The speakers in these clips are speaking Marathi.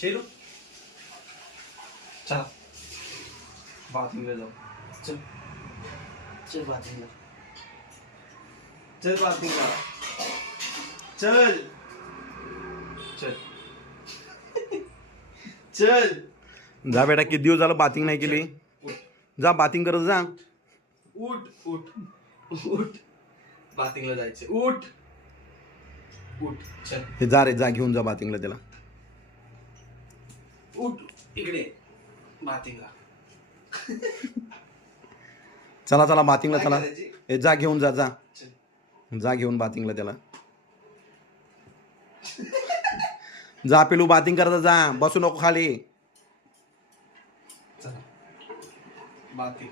शेरू चला बाथरूमला जाऊ. चल चल बाथरूमला. चल बाथरूमला. चल चल चल. जा बेटा, किती दिवस झालं बाथिंग नाही केली. जा बाथिंग करत जा. उठ उठ उठ बाथिंगला जायचं. उठ उठ चल. हे जा रे, जा घेऊन जा बाथिंगला त्याला. उठ इकडे बाथिंगला. चला चला बाथिंगला चला. काय करायची? हे जा घेऊन जा. जा चल. जा घेऊन बाथिंगला त्याला. जा पेलू बाथिंग करता जा, बसू नको खाली. चला बाथिंग.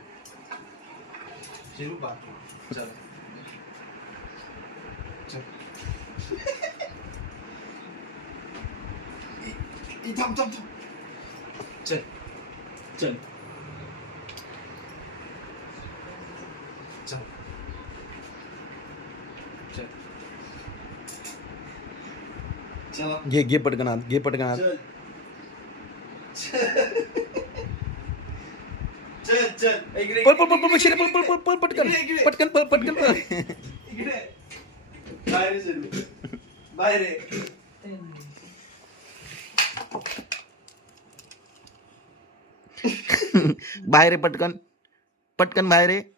शेरू बाथिंग. चल चल. थांब थांब थांब. चल चल चल चल. चला घे घे पटकन हात, घे पटकन हात. चल चल चल इकडे पळ पळ पळ पळ शिरे, पळ पळ पळ पळ पटकन इकडे. पटकन पळ पटकन पळ. इकडे बाहेर चल. बाहेर ये. बाहेर ये पटकन, पटकन बाहेर ये.